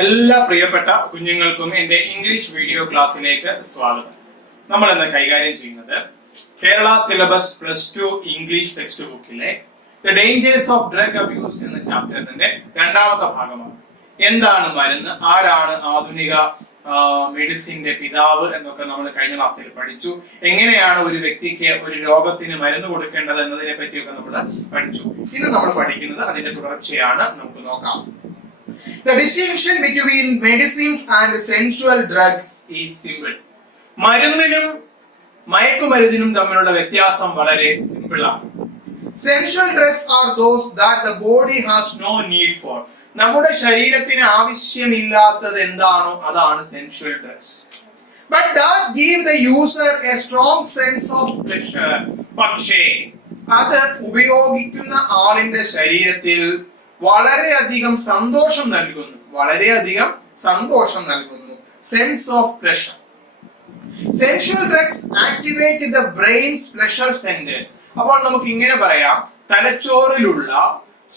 എല്ലാ പ്രിയപ്പെട്ട കുഞ്ഞുങ്ങൾക്കും എന്റെ ഇംഗ്ലീഷ് വീഡിയോ ക്ലാസ്സിലേക്ക് സ്വാഗതം. നമ്മൾ ഇന്ന് കൈകാര്യം ചെയ്യുന്നത് കേരള സിലബസ് +2 ഇംഗ്ലീഷ് ടെക്സ്റ്റ് ബുക്കിലെ the dangers of drug abuse എന്ന ചാപ്റ്ററിന്റെ രണ്ടാമത്തെ ഭാഗമാണ്. എന്താണ് മരുന്ന്, ആരാണ് ആധുനിക മെഡിസിന്റെ പിതാവ് എന്നൊക്കെ നമ്മൾ കഴിഞ്ഞ ക്ലാസ്സിൽ പഠിച്ചു. എങ്ങനെയാണ് ഒരു വ്യക്തിക്ക് ഒരു രോഗത്തിന് മരുന്ന് കൊടുക്കേണ്ടത് എന്നതിനെ പറ്റിയൊക്കെ നമ്മൾ പഠിച്ചു. ഇന്ന് നമ്മൾ പഠിക്കുന്നത് അതിന്റെ തുടർച്ചയാണ്. നമുക്ക് നോക്കാം. The distinction between medicines and sensual drugs is simple. മരുന്നിനും മയക്കുമരുന്നിനും തമ്മിലുള്ള വ്യത്യാസം വളരെ സിമ്പിൾ ആണ്. Sensual drugs are those that the body has no need for. നമ്മുടെ ശരീരത്തിന് ആവശ്യമില്ലാത്തത് എന്താണോ അതാണ് sensual drugs. But that give the user a strong sense of pleasure. പക്ഷേ അത് ഉപയോഗിക്കുന്ന ആളിന്റെ ശരീരത്തിൽ വളരെയധികം സന്തോഷം നൽകുന്നു. Sense of pleasure. Sensual drugs activate the brain's pleasure centres. അപ്പോൾ നമുക്ക് ഇങ്ങനെ പറയാം, തലച്ചോറിലുള്ള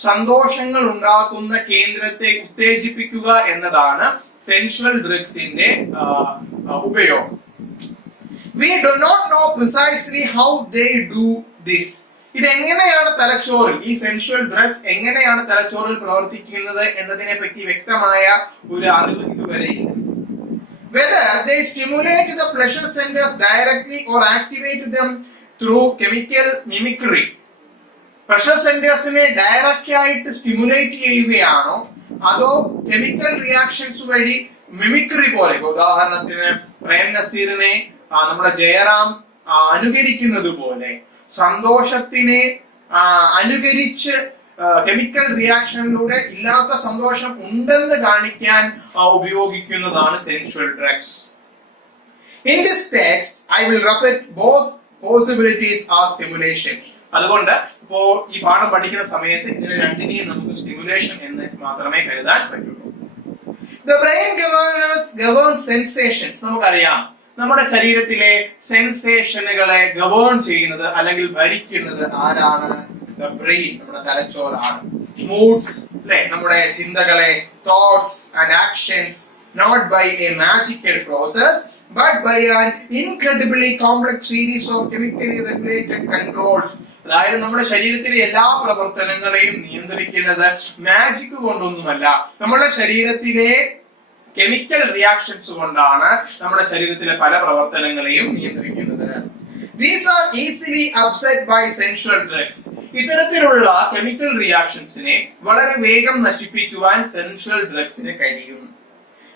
സന്തോഷങ്ങൾ ഉണ്ടാക്കുന്ന കേന്ദ്രത്തെ ഉത്തേജിപ്പിക്കുക എന്നതാണ് സെൻഷ്വൽ ഡ്രഗ്സിന്റെ ഉപയോഗം. We do not know precisely how they do this. ഇതെങ്ങനെയാണ് തലച്ചോറിൽ, ഈ സെൻഷ്വൽ ഡ്രഗ്സ് എങ്ങനെയാണ് തലച്ചോറിൽ പ്രവർത്തിക്കുന്നത് എന്നതിനെ പറ്റി വ്യക്തമായ ഒരു അറിവ് ഇതുവരെ ഇല്ല. Whether they stimulate the pleasure centers directly or activate them through chemical mimicry. Pleasure centersനെ ഡയറക്റ്റ് ആയിട്ട് സ്റ്റിമുലേറ്റ് ചെയ്യുകയാണോ അതോ കെമിക്കൽ റിയാക്ഷൻസ് വഴി മിമിക്രി പോലെ, ഉദാഹരണത്തിന് പ്രേം നസീറിനെ നമ്മുടെ ജയറാം അനുകരിക്കുന്നത് പോലെ സന്തോഷത്തിനെ അനുകരിച്ച് കെമിക്കൽ റിയാക്ഷനിലൂടെ ഇല്ലാത്ത സന്തോഷം ഉണ്ടെന്ന് കാണിക്കാൻ ഉപയോഗിക്കുന്നതാണ് സെൻഷ്വൽ drugs. In this text, I will refer both possibilities as stimulation. അതുകൊണ്ട് ഇപ്പോ ഈ പാഠം പഠിക്കുന്ന സമയത്ത് ഇതിനെ രണ്ടിനെയും നമുക്ക് സ്റ്റിമുലേഷൻ എന്ന് മാത്രമേ കരുതാൻ പറ്റുള്ളൂ. The brain governs sensations. നമുക്കറിയാം, നമ്മുടെ ശരീരത്തിലെ സെൻസേഷനുകളെ ഗവേൺ ചെയ്യുന്നത് അല്ലെങ്കിൽ ഭരിക്കുന്നത് ആരാണ്? ദ ബ്രെയിൻ, നമ്മുടെ തലച്ചോറാണ്. മൂഡ്സ്, അല്ലെ, നമ്മുടെ ചിന്തകളെ, thoughts and actions, not by a magical process but by an incredibly complex series of chemically regulated controls. അതായത് നമ്മുടെ ശരീരത്തിലെ എല്ലാ പ്രവർത്തനങ്ങളെയും നിയന്ത്രിക്കുന്നത് മാജിക് കൊണ്ടൊന്നുമല്ല, നമ്മുടെ ശരീരത്തിലെ കെമിക്കൽ റിയാക്ഷൻസ് കൊണ്ടാണ് നമ്മുടെ ശരീരത്തിലെ പല പ്രവർത്തനങ്ങളെയും നിയന്ത്രിക്കുന്നത്. These are easily upset by sensual drugs. ഇത്തരത്തിലുള്ള കെമിക്കൽ റിയാക്ഷൻസിനെ വളരെ വേഗം നശിപ്പിക്കുവാൻ സെൻഷ്വൽ ഡ്രഗ്സിന് കഴിയും.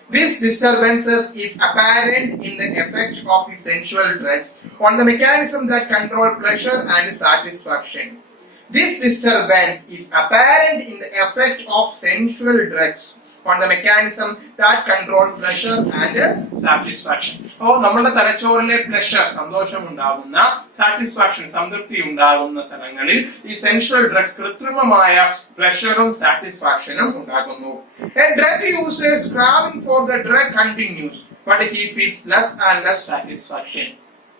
This disturbances is apparent in the effect of the sensual drugs on the mechanism that control pleasure and satisfaction. This disturbance is apparent in the effect of sensual drugs on the mechanism that control pleasure and satisfaction. അപ്പോൾ നമ്മുടെ തലച്ചോറിലെ pleasure, സന്തോഷം ഉണ്ടാകുന്ന, satisfaction, സംതൃപ്തി ഉണ്ടാകുന്ന സ്ഥലങ്ങളിൽ ഈ സെൻഷ്വൽ drugs കൃത്രിമമായ പ്ലഷറും സാറ്റിസ്ഫാക്ഷനും ഉണ്ടാകുന്നു. A drug user is craving for the drug continues, but he feels less and less satisfaction.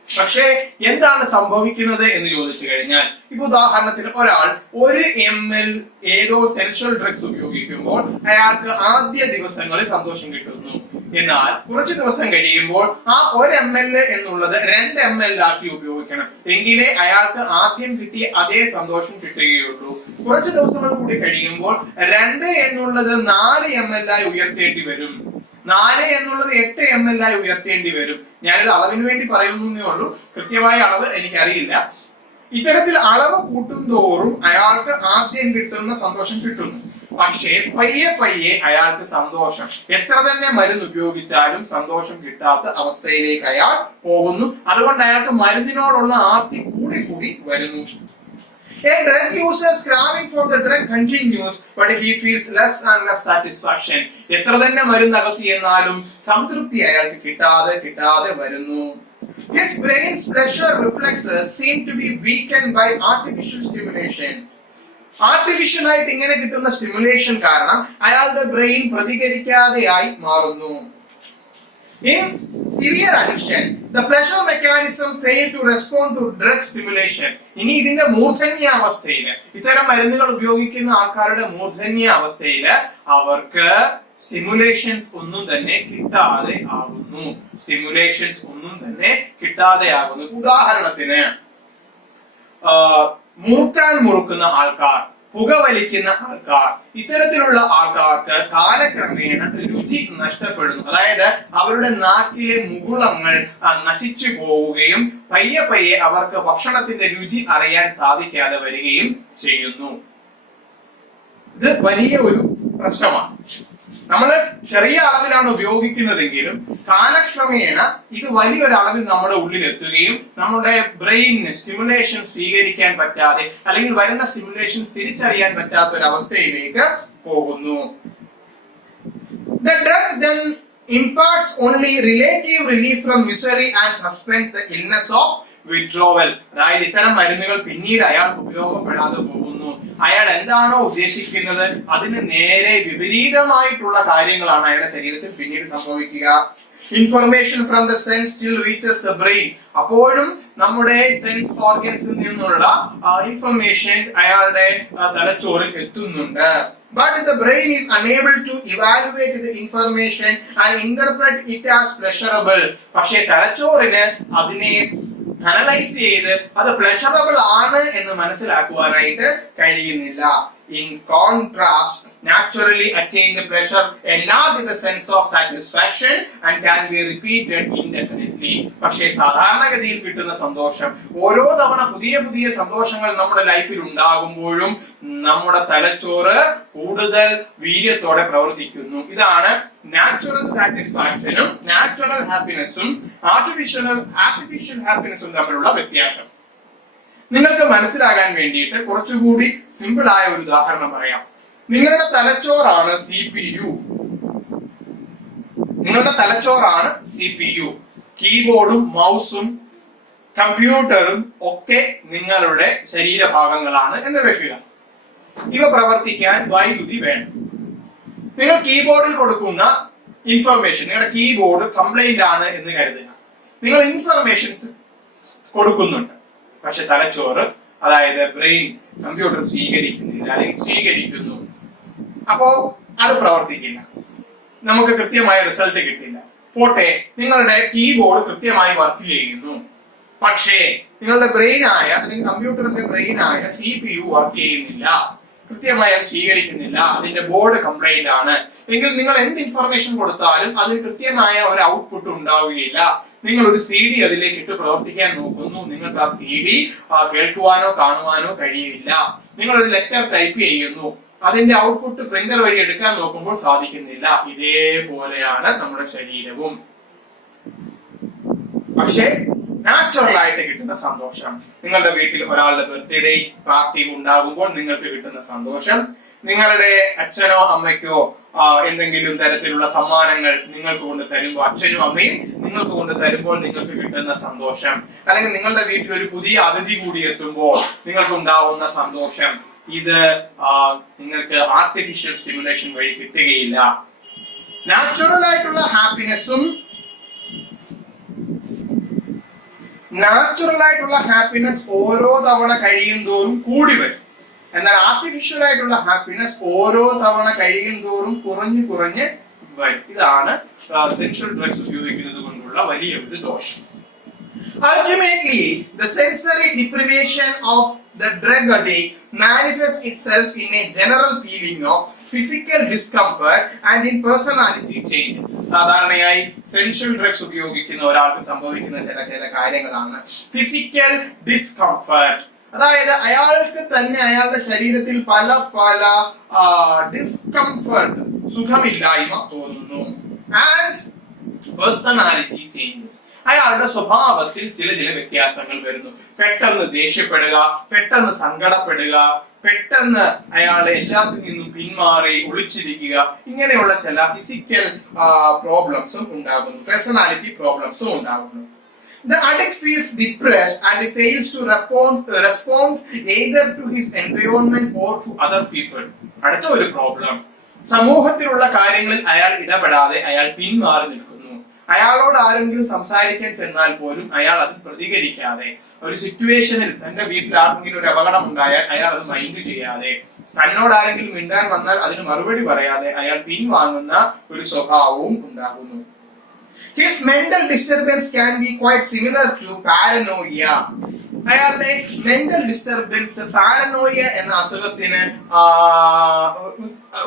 പക്ഷേ എന്താണ് സംഭവിക്കുന്നത് എന്ന് ചോദിച്ചു കഴിഞ്ഞാൽ, ഇപ്പൊ ഉദാഹരണത്തിന് ഒരാൾ 1 ml ഏതോ സെൻഷ്വൽ ഡ്രഗ്സ് ഉപയോഗിക്കുമ്പോൾ അയാൾക്ക് ആദ്യ ദിവസങ്ങളിൽ സന്തോഷം കിട്ടുന്നു. എന്നാൽ കുറച്ച് ദിവസം കഴിയുമ്പോൾ ആ 1 ml എന്നുള്ളത് 2 ml ആക്കി ഉപയോഗിക്കണം, എങ്കിലേ അയാൾക്ക് ആദ്യം കിട്ടിയ അതേ സന്തോഷം കിട്ടുകയുള്ളൂ. കുറച്ച് ദിവസങ്ങൾ കൂടി കഴിയുമ്പോൾ 2 എന്നുള്ളത് 4 ml ആയി ഉയർത്തേണ്ടി വരും, 4 എന്നുള്ളത് 8 ml ആയി ഉയർത്തേണ്ടി വരും. ഞാനൊരു അളവിന് വേണ്ടി പറയുന്നേ ഉള്ളൂ, കൃത്യമായ അളവ് എനിക്കറിയില്ല. ഇത്തരത്തിൽ അളവ് കൂട്ടുന്തോറും അയാൾക്ക് ആദ്യം കിട്ടുന്ന സന്തോഷം കിട്ടുന്നു. പക്ഷേ പയ്യെ അയാൾക്ക് സന്തോഷം, എത്ര തന്നെ മരുന്ന് ഉപയോഗിച്ചാലും സന്തോഷം കിട്ടാത്ത അവസ്ഥയിലേക്ക് അയാൾ പോകുന്നു. അതുകൊണ്ട് അയാൾക്ക് മരുന്നിനോടുള്ള ആർത്തി കൂടി വരുന്നു. A drug user is craving for the drug continues, but he feels less and less satisfaction. എത്ര തന്നെ മരുന്ന് അകത്തി എന്നാലും സംതൃപ്തി അയാൾക്ക് കിട്ടാതെ വരുന്നു. His brain's pressure reflexes seem to be weakened by artificial stimulation. Artificial ആയിട്ട് ഇങ്ങനെ കിട്ടുന്ന സ്റ്റിമുലേഷൻ കാരണം അയാളുടെ ബ്രെയിൻ പ്രതികരിക്കാതെയായി മാറുന്നു. In severe addiction, the pressure mechanism fail to respond to drug stimulation. ഇനി ഇതിന്റെ മൂർധന്യാവസ്ഥയില്, ഇത്തരം മരുന്നുകൾ ഉപയോഗിക്കുന്ന ആൾക്കാരുടെ മൂർധന്യാവസ്ഥയില് അവർക്ക് സ്റ്റിമുലേഷൻസ് ഒന്നും തന്നെ കിട്ടാതെ ആകുന്നു. സ്റ്റിമുലേഷൻസ് ഒന്നും തന്നെ കിട്ടാതെ ആകുന്നു. ഉദാഹരണത്തിന് മൂർക്കാൻ മുറുക്കുന്ന ആൾക്കാർ, പുകവലിക്കുന്ന ആൾക്കാർ, ഇത്തരത്തിലുള്ള ആൾക്കാർക്ക് കാലക്രമേണ രുചി നഷ്ടപ്പെടുന്നു. അതായത് അവരുടെ നാക്കിലെ മുകുളങ്ങൾ നശിച്ചു പോവുകയും പയ്യെ പയ്യെ അവർക്ക് ഭക്ഷണത്തിന്റെ രുചി അറിയാൻ സാധിക്കാതെ വരികയും ചെയ്യുന്നു. ഇത് വലിയ ഒരു പ്രശ്നമാണ്. നമ്മൾ ചെറിയ അളവിലാണ് ഉപയോഗിക്കുന്നതെങ്കിലും കാലക്രമേണ ഇത് വലിയൊരളവിൽ നമ്മുടെ ഉള്ളിൽ എത്തുകയും നമ്മുടെ ബ്രെയിനിന് സ്റ്റിമുലേഷൻ സ്വീകരിക്കാൻ പറ്റാതെ അല്ലെങ്കിൽ വരുന്ന സ്റ്റിമുലേഷൻ തിരിച്ചറിയാൻ പറ്റാത്ത ഒരു അവസ്ഥയിലേക്ക് പോകുന്നു. The drug then imparts only relative relief from misery and suspends the illness of withdrawal. അതായത് ഇത്തരം മരുന്നുകൾ പിന്നീട് അയാൾക്ക് ഉപയോഗപ്പെടാതെ പോകുന്നു. അയാൾ എന്താണോ ഉദ്ദേശിക്കുന്നത് അതിന് നേരെ വിപരീതമായിട്ടുള്ള കാര്യങ്ങളാണ് അയാളുടെ ശരീരത്തിൽ പിന്നീട് സംഭവിക്കുക. Information from the sense still reaches the brain. അപ്പോഴും നമ്മുടെ സെൻസ് ഓർഗൻസിൽ നിന്നുള്ള ഇൻഫർമേഷൻ അയാളുടെ തലച്ചോറിൽ എത്തുന്നുണ്ട്. But the brain is unable to evaluate the information and interpret it as pleasurable. പക്ഷേ തലച്ചോറിന് അതിനെ അനലൈസ് ചെയ്ത് അത് പ്ലഷറബിൾ ആണ് എന്ന് മനസ്സിലാക്കുവാനായിട്ട് കഴിയുന്നില്ല. In contrast, naturally attained pleasure enlarges the sense of satisfaction and can be repeated indefinitely. പക്ഷേ സാധാരണഗതിയിൽ കിട്ടുന്ന സന്തോഷം, ഓരോ തവണ പുതിയ പുതിയ സന്തോഷങ്ങൾ നമ്മുടെ ലൈഫിൽ ഉണ്ടാകുമ്പോഴും നമ്മുടെ തലച്ചോറ് കൂടുതൽ വീര്യത്തോടെ പ്രവർത്തിക്കുന്നു. ഇതാണ് നാച്ചുറൽ സാറ്റിസ്ഫാക്ഷനും നാച്ചുറൽ ഹാപ്പിനെസ്സും ആർട്ടിഫിഷ്യൽ ഹാപ്പിനെസ്സും തമ്മിലുള്ള വ്യത്യാസം. നിങ്ങൾക്ക് മനസ്സിലാകാൻ വേണ്ടിയിട്ട് കുറച്ചുകൂടി സിമ്പിൾ ആയ ഒരു ഉദാഹരണം പറയാം. നിങ്ങളുടെ തലച്ചോറാണ് CPU. നിങ്ങളുടെ തലച്ചോറാണ് CPU. കീബോർഡും മൗസും കമ്പ്യൂട്ടറും ഒക്കെ നിങ്ങളുടെ ശരീരഭാഗങ്ങളാണ് എന്ന് വെക്കുക. ഇവ പ്രവർത്തിക്കാൻ വൈദ്യുതി വേണം. നിങ്ങൾ കീബോർഡിൽ കൊടുക്കുന്ന ഇൻഫർമേഷൻ, നിങ്ങളുടെ കീബോർഡ് കംപ്ലൈന്റ് ആണ് എന്ന് കരുതുക. നിങ്ങൾ ഇൻഫർമേഷൻസ് കൊടുക്കുന്നുണ്ട്, പക്ഷെ തലച്ചോറ് അതായത് ബ്രെയിൻ കമ്പ്യൂട്ടർ സ്വീകരിക്കുന്നില്ല അല്ലെങ്കിൽ സ്വീകരിക്കുന്നു. അപ്പോ അത് പ്രവർത്തിക്കില്ല, നമുക്ക് കൃത്യമായ റിസൾട്ട് കിട്ടില്ല. പോട്ടെ, നിങ്ങളുടെ കീബോർഡ് കൃത്യമായി വർക്ക് ചെയ്യുന്നു, പക്ഷേ നിങ്ങളുടെ ബ്രെയിനായ അല്ലെങ്കിൽ കമ്പ്യൂട്ടറിന്റെ ബ്രെയിനായ CPU വർക്ക് ചെയ്യുന്നില്ല, കൃത്യമായി അത് സ്വീകരിക്കുന്നില്ല, അതിന്റെ ബോർഡ് കംപ്ലൈന്റ് ആണ് എങ്കിൽ നിങ്ങൾ എന്ത് ഇൻഫർമേഷൻ കൊടുത്താലും അതിന് കൃത്യമായ ഒരു ഔട്ട്പുട്ട് ഉണ്ടാവുകയില്ല. നിങ്ങൾ ഒരു CD അതിലേക്ക് ഇട്ട് പ്രവർത്തിക്കാൻ നോക്കുന്നു, നിങ്ങൾക്ക് ആ CD കേൾക്കുവാനോ കാണുവാനോ കഴിയില്ല. നിങ്ങൾ ഒരു ലെറ്റർ ടൈപ്പ് ചെയ്യുന്നു, അതിന്റെ ഔട്ട്പുട്ട് പ്രിന്റർ വഴി എടുക്കാൻ നോക്കുമ്പോൾ സാധിക്കുന്നില്ല. ഇതേപോലെയാണ് നമ്മുടെ ശരീരവും. പക്ഷേ നാച്ചുറൽ ആയിട്ട് കിട്ടുന്ന സന്തോഷം, നിങ്ങളുടെ വീട്ടിൽ ഒരാളുടെ ബർത്ത്ഡേ പാർട്ടി ഉണ്ടാകുമ്പോൾ നിങ്ങൾക്ക് കിട്ടുന്ന സന്തോഷം, നിങ്ങളുടെ അച്ഛനോ അമ്മയ്ക്കോ എന്തെങ്കിലും തരത്തിലുള്ള സമ്മാനങ്ങൾ നിങ്ങൾക്ക് കൊണ്ട് തരുമ്പോൾ, അച്ഛനും അമ്മയും നിങ്ങൾക്ക് കൊണ്ട് തരുമ്പോൾ നിങ്ങൾക്ക് കിട്ടുന്ന സന്തോഷം, അല്ലെങ്കിൽ നിങ്ങളുടെ വീട്ടിൽ ഒരു പുതിയ അതിഥി കൂടി എത്തുമ്പോൾ നിങ്ങൾക്ക് ഉണ്ടാവുന്ന സന്തോഷം, ഇത് നിങ്ങൾക്ക് ആർട്ടിഫിഷ്യൽ സ്റ്റിമുലേഷൻ വഴി കിട്ടുകയില്ല. നാച്ചുറൽ ആയിട്ടുള്ള ഹാപ്പിനെസ് ഓരോ തവണ കഴിയും തോറും കൂടി വരും. എന്നാൽ ആർട്ടിഫിഷ്യൽ ആയിട്ടുള്ള ഹാപ്പിനെസ് ഓരോ തവണ കഴിയും തോറും കുറഞ്ഞു കുറഞ്ഞ് വരും. ഇതാണ് സെൻഷ്വൽ ഡ്രഗ്സ് ഉപയോഗിക്കുന്നത് കൊണ്ടുള്ള വലിയ ഒരു ദോഷം. Ultimately, the sensory deprivation of the drug addict manifests itself in a general feeling of physical discomfort and in personality changes. സാധാരണയായി സെൻഷ്വൽ ഡ്രഗ്സ് ഉപയോഗിക്കുന്ന ഒരാൾക്ക് സംഭവിക്കുന്ന ചില കാര്യങ്ങളാണ് ഫിസിക്കൽ ഡിസ്കംഫർട്ട്. അതായത് അയാൾക്ക് തന്നെ അയാളുടെ ശരീരത്തിൽ പല പല ഡിസ്കംഫർട്ട്, സുഖമില്ലായ്മ തോന്നുന്നു. ആൻഡ് പേഴ്സണാലിറ്റി ചേഞ്ചസ്, അയാളുടെ സ്വഭാവത്തിൽ ചില വ്യത്യാസങ്ങൾ വരുന്നു. പെട്ടെന്ന് ദേഷ്യപ്പെടുക, പെട്ടെന്ന് സങ്കടപ്പെടുക, പെട്ടെന്ന് അയാളെ എല്ലാത്തിൽ നിന്നും പിന്മാറി ഒളിച്ചിരിക്കുക, ഇങ്ങനെയുള്ള ചില ഫിസിക്കൽ പ്രോബ്ലംസും ഉണ്ടാകുന്നു, പേഴ്സണാലിറ്റി പ്രോബ്ലംസും ഉണ്ടാകുന്നു. The addict feels depressed and fails to respond either to his environment or to other people. അടുത്ത ഒരു പ്രോബ്ലം, സമൂഹത്തിലുള്ള കാര്യങ്ങളിൽ അയാൾ ഇടപെടാതെ അയാൾ പിന്മാറി നിൽക്കുന്നു. അയാളോട് ആരെങ്കിലും സംസാരിക്കാൻ ചെന്നാൽ പോലും അയാൾ അത് പ്രതികരിക്കാതെ, ഒരു സിറ്റുവേഷനിൽ തന്റെ വീട്ടിൽ ആർക്കെങ്കിലും ഒരു അപകടം ഉണ്ടായാൽ അയാൾ അത് മൈൻഡ് ചെയ്യാതെ, തന്നോട് ആരെങ്കിലും മിണ്ടാൻ വന്നാൽ അതിന് മറുപടി പറയാതെ അയാൾ പിൻവാങ്ങുന്ന ഒരു സ്വഭാവവും ഉണ്ടാകുന്നു. His mental disturbance can be quite similar to paranoia. അയാളുടെ മെന്റൽ ഡിസ്റ്റർബൻസ് പാരനോയ എന്ന അസുഖത്തിന്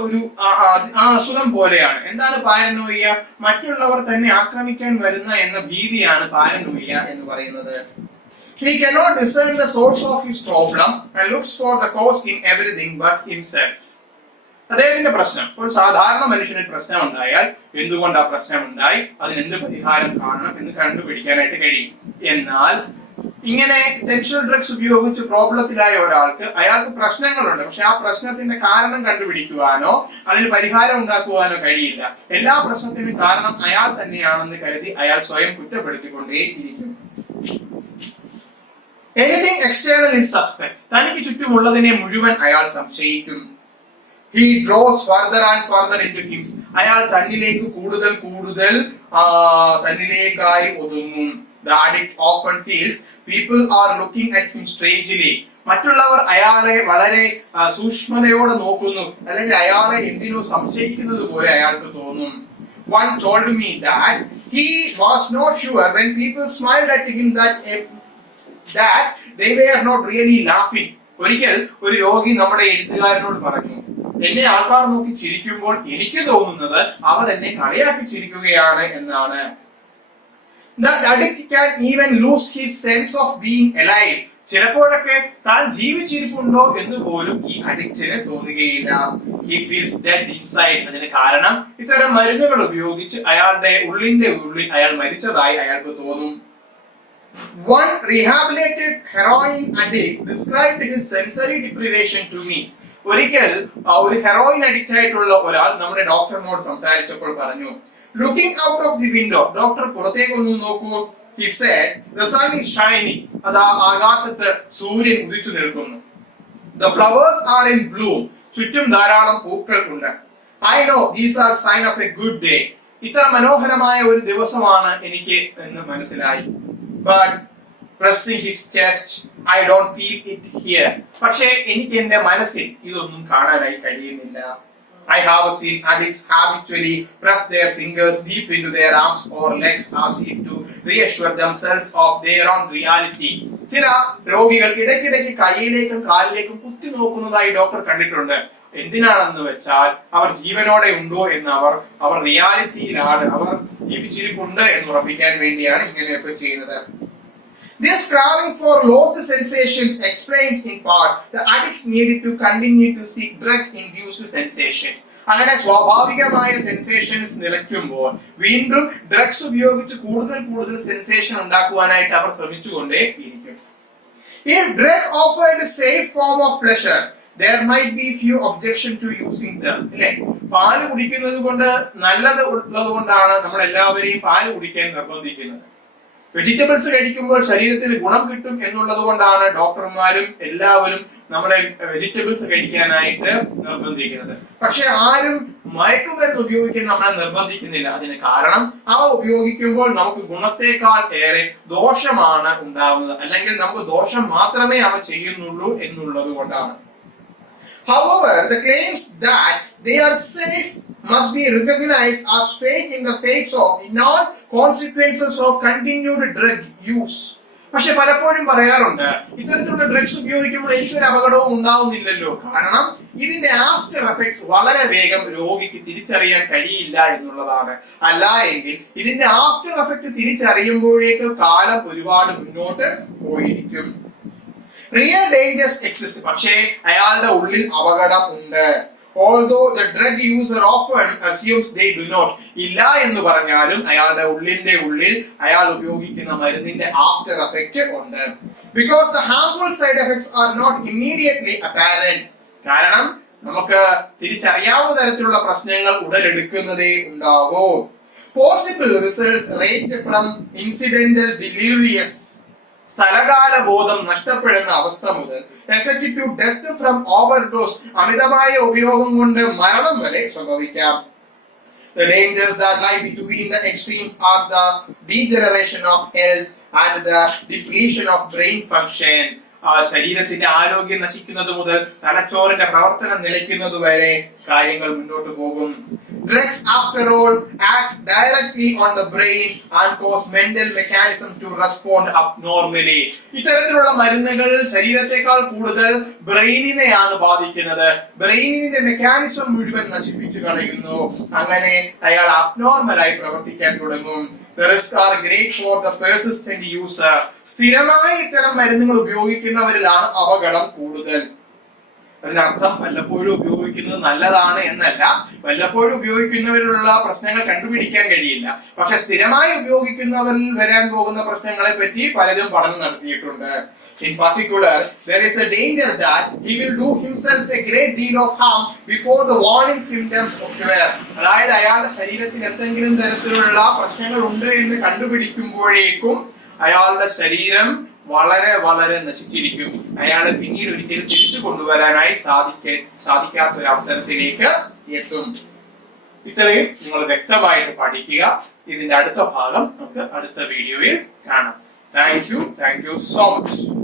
ഒരു അസുഖം പോലെയാണ്. എന്താണ് പാരനോയ? മറ്റുള്ളവർ തന്നെ ആക്രമിക്കാൻ വരുന്ന എന്ന ഭീതിയാണ് പാരനോയ എന്ന് പറയുന്നത്. He cannot discern the source of his problem and looks for the cause in everything but himself. അദ്ദേഹത്തിന്റെ പ്രശ്നം, ഒരു സാധാരണ മനുഷ്യന് പ്രശ്നം ഉണ്ടായാൽ എന്തുകൊണ്ട് ആ പ്രശ്നം ഉണ്ടായി, അതിന് എന്ത് പരിഹാരം കാണണം എന്ന് കണ്ടുപിടിക്കാനായിട്ട് കഴിയും. എന്നാൽ ഇങ്ങനെ സെൻഷ്വൽ ഡ്രഗ്സ് ഉപയോഗിച്ച് പ്രോബ്ലത്തിലായ ഒരാൾക്ക് അയാൾക്ക് പ്രശ്നങ്ങളുണ്ട്, പക്ഷെ ആ പ്രശ്നത്തിന്റെ കാരണം കണ്ടുപിടിക്കുവാനോ അതിന് പരിഹാരം ഉണ്ടാക്കുവാനോ കഴിയില്ല. എല്ലാ പ്രശ്നത്തിനും കാരണം അയാൾ തന്നെയാണെന്ന് കരുതി അയാൾ സ്വയം കുറ്റപ്പെടുത്തിക്കൊണ്ടേയിരിക്കും. Anything external is suspect. തനിക്ക് ചുറ്റുമുള്ളതിനെ മുഴുവൻ അയാൾ സംശയിക്കും. He draws further and further into him. അയാൾ തന്നിലേക്ക് കൂടുതൽ തന്നിലേക്കായി ഒതുങ്ങും. The addict often feels people are looking at him strangely. മറ്റുള്ളവർ അയാളെ വളരെ സൂക്ഷ്മതയോടെ നോക്കുന്നു, അല്ലെങ്കിൽ അയാളെ എന്തിനോ സംശയിക്കുന്നത് പോലെ അയാൾക്ക് തോന്നും. One told me that he was not sure when people smiled at him that they were not really laughing. ഒരിക്കൽ ഒരു രോഗി നമ്മുടെ എഴുത്തുകാരനോട് പറഞ്ഞു, എന്നെ ആൾക്കാർ നോക്കി ചിരിക്കുമ്പോൾ എനിക്ക് തോന്നുന്നത് അവർ എന്നെ കളിയാക്കി ചിരിക്കുകയാണ് എന്നാണ്. The addict can even lose his sense of being alive. ചിലപ്പോഴൊക്കെ താൻ ജീവിച്ചിരിപ്പുണ്ടോ എന്ന് പോലും ഈ അഡിക്റ്റിന് തോന്നുകയില്ല. He feels dead inside. അതിന് കാരണം ഇത്തരം മരുന്നുകൾ ഉപയോഗിച്ച് അയാളുടെ ഉള്ളിൽ അയാൾ മരിച്ചതായി അയാൾക്ക് തോന്നും. One rehabilitated heroin addict described his sensory deprivation to me. ഒരിക്കൽ ഒരു ഹെറോയിൻ അഡിക്റ്റ് ആയിട്ടുള്ള ഒരാൾ നമ്മുടെ ഡോക്ടറിനോട് സംസാരിച്ചപ്പോൾ പറഞ്ഞു, looking out of the window, doctor പുറത്തേക്ക് ഒന്ന് നോക്കൂ. He said, the sun is shining. അതാ ആകാശത്ത് സൂര്യൻ ഉദിച്ചു നിൽക്കുന്നു. The flowers are in bloom. ചുറ്റും ധാരാളം പൂക്കളുണ്ട്. I know these are sign of a good day. ഇത്ര മനോഹരമായ ഒരു ദിവസമാണ് എനിക്ക് എന്ന് മനസ്സിലായി. But pressing his chest, I don't feel it here. പക്ഷേ എനിക്ക് എന്റെ മനസ്സിൽ ഇതൊന്നും കാണാനായി കഴിയുന്നില്ല. I have seen addicts habitually press their fingers deep into their arms or legs as if to reassure themselves of their own reality. ചില രോഗികൾ ഇടയ്ക്കിടയ്ക്ക് കൈയിലേക്കും കാലിലേക്കും കുത്തി നോക്കുന്നതായി ഡോക്ടർ കണ്ടിട്ടുണ്ട്. എന്തിനാണെന്ന് വെച്ചാൽ അവർ ജീവനോടെ ഉണ്ടോ എന്ന് അവർ റിയാലിറ്റിയിലാണ്, അവർ ജീവിച്ചിരിപ്പുണ്ട് എന്ന് ഉറപ്പിക്കാൻ വേണ്ടിയാണ് ഇങ്ങനെയൊക്കെ ചെയ്യുന്നത്. This craving for lost sensations explains in part the addicts needed to continue to seek drug-induced sensations. അങ്ങനെ സ്വാഭാവികമായ സെൻസേഷൻസ് നിലയ്ക്കുമ്പോൾ വീണ്ടും ഡ്രഗ്സ് ഉപയോഗിച്ച് കൂടുതൽ സെൻസേഷൻ ഉണ്ടാക്കുവാനായിട്ട് അവർ ശ്രമിച്ചുകൊണ്ടേയിരിക്കും. If drug offered a safe form of pleasure, there might be few objection to using them. അല്ലേ, പാല് കുടിക്കുന്നത് കൊണ്ട് നല്ലത് ഉള്ളത് കൊണ്ടാണ് നമ്മൾ എല്ലാവരെയും പാല് കുടിക്കാൻ നിർബന്ധിക്കുന്നത്. വെജിറ്റബിൾസ് കഴിക്കുമ്പോൾ ശരീരത്തിന് ഗുണം കിട്ടും എന്നുള്ളത് കൊണ്ടാണ് ഡോക്ടർമാരും എല്ലാവരും നമ്മളെ വെജിറ്റബിൾസ് കഴിക്കാനായിട്ട് നിർബന്ധിക്കുന്നത്. പക്ഷെ ആരും മയക്കുമരുന്ന് ഉപയോഗിക്കാൻ നമ്മളെ നിർബന്ധിക്കുന്നില്ല. അതിന് കാരണം അവ ഉപയോഗിക്കുമ്പോൾ നമുക്ക് ഗുണത്തെക്കാൾ ഏറെ ദോഷമാണ് ഉണ്ടാവുന്നത്, അല്ലെങ്കിൽ നമുക്ക് ദോഷം മാത്രമേ അവ ചെയ്യുന്നുള്ളൂ എന്നുള്ളത് കൊണ്ടാണ്. However, the claims that they are safe must be recognized as fake in the face of the non-consequences of continued drug use. പക്ഷെ പലപ്പോഴും പറയാറുണ്ട്, ഇത്തരത്തിലുള്ള ഡ്രഗ്സ് ഉപയോഗിക്കുമ്പോൾ എനിക്കൊരു അപകടവും ഉണ്ടാവുന്നില്ലല്ലോ, കാരണം ഇതിന്റെ ആഫ്റ്റർ എഫക്ട്സ് വളരെ വേഗം രോഗിക്ക് തിരിച്ചറിയാൻ കഴിയില്ല എന്നുള്ളതാണ്. അല്ല എങ്കിൽ ഇതിന്റെ ആഫ്റ്റർ എഫക്ട് തിരിച്ചറിയുമ്പോഴേക്ക് കാലം ഒരുപാട് മുന്നോട്ട് പോയിരിക്കും. Real dangers exist. പക്ഷേ അയാളുടെ ഉള്ളിൽ അപകടം ഉണ്ട്. Although the drug user often assumes they do not. ഇല്ല എന്ന് പറഞ്ഞാലും അയാളുടെ ഉള്ളിൽ അയാൾ ഉപയോഗിക്കുന്ന മരുന്നിന്റെ ആഫ്റ്റർ എഫക്റ്റ് ഉണ്ട്. Because the harmful side effects are not immediately apparent. കാരണം നമുക്ക് തിരിച്ചറിയാവുന്ന തരത്തിലുള്ള പ്രശ്നങ്ങൾ ഉടലെടുക്കുന്നതേ ഉണ്ടാകൂ. Possible results range from incidental delirious, സ്ഥലകാല ബോധം നഷ്ടപ്പെടുന്ന അവസ്ഥ മുതൽ എഫക്റ്റീവ് ഡെത്ത് ഫ്രം ഓവർഡോസ്, അമിതമായ ഉപയോഗം കൊണ്ട് മരണം വരെ സംഭവിക്കാം. The dangers that lie between the extremes are the degeneration of health and the depletion of brain function. ശരീരത്തിന്റെ ആരോഗ്യം നശിക്കുന്നത് മുതൽ തലച്ചോറിന്റെ പ്രവർത്തനം നിലയ്ക്കുന്നത് വരെ കാര്യങ്ങൾ മുന്നോട്ട് പോകും. Drugs, after all, act directly on the brain and cause mental mechanism to respond abnormally. ഇത്തരത്തിലുള്ള മരുന്നുകൾ ശരീരത്തെക്കാൾ കൂടുതൽ ബ്രെയിനിനെയാണ് ബാധിക്കുന്നത്. ബ്രെയിനിന്റെ മെക്കാനിസം മുഴുവൻ നശിപ്പിച്ചു കളയുന്നു. അങ്ങനെ അയാൾ അബ്നോർമലായി പ്രവർത്തിക്കാൻ തുടങ്ങും. The risks are great for the persistent user. സ്ഥിരമായി ഇത്തരം മരുന്നുകൾ ഉപയോഗിക്കുന്നവരിലാണ് അപകടം കൂടുതൽ. അതിനർത്ഥം വല്ലപ്പോഴും ഉപയോഗിക്കുന്നത് നല്ലതാണ് എന്നല്ല. വല്ലപ്പോഴും ഉപയോഗിക്കുന്നവരിലുള്ള പ്രശ്നങ്ങൾ കണ്ടുപിടിക്കാൻ കഴിയില്ല. പക്ഷെ സ്ഥിരമായി ഉപയോഗിക്കുന്നവരിൽ വരാൻ പോകുന്ന പ്രശ്നങ്ങളെ പറ്റി പലരും പഠനം നടത്തിയിട്ടുണ്ട്. In particular, there is a danger that he will do himself a great deal of harm before the warning symptoms occur. അതായത് അയാളുടെ ശരീരത്തിൽ എന്തെങ്കിലും തരത്തിലുള്ള പ്രശ്നങ്ങൾ ഉണ്ട് എന്ന് കണ്ടുപിടിക്കുമ്പോഴേക്കും അയാളുടെ ശരീരം വളരെ വളരെ നശിച്ചിരിക്കും. അയാളെ പിന്നീട് ഒരിക്കലും തിരിച്ചു കൊണ്ടുവരാനായി സാധിക്കാത്ത ഒരു അവസരത്തിലേക്ക് എത്തും. ഇത്രയും നിങ്ങൾ വ്യക്തമായിട്ട് പഠിക്കുക. ഇതിന്റെ അടുത്ത ഭാഗം നമുക്ക് അടുത്ത വീഡിയോയിൽ കാണാം. Thank you so much.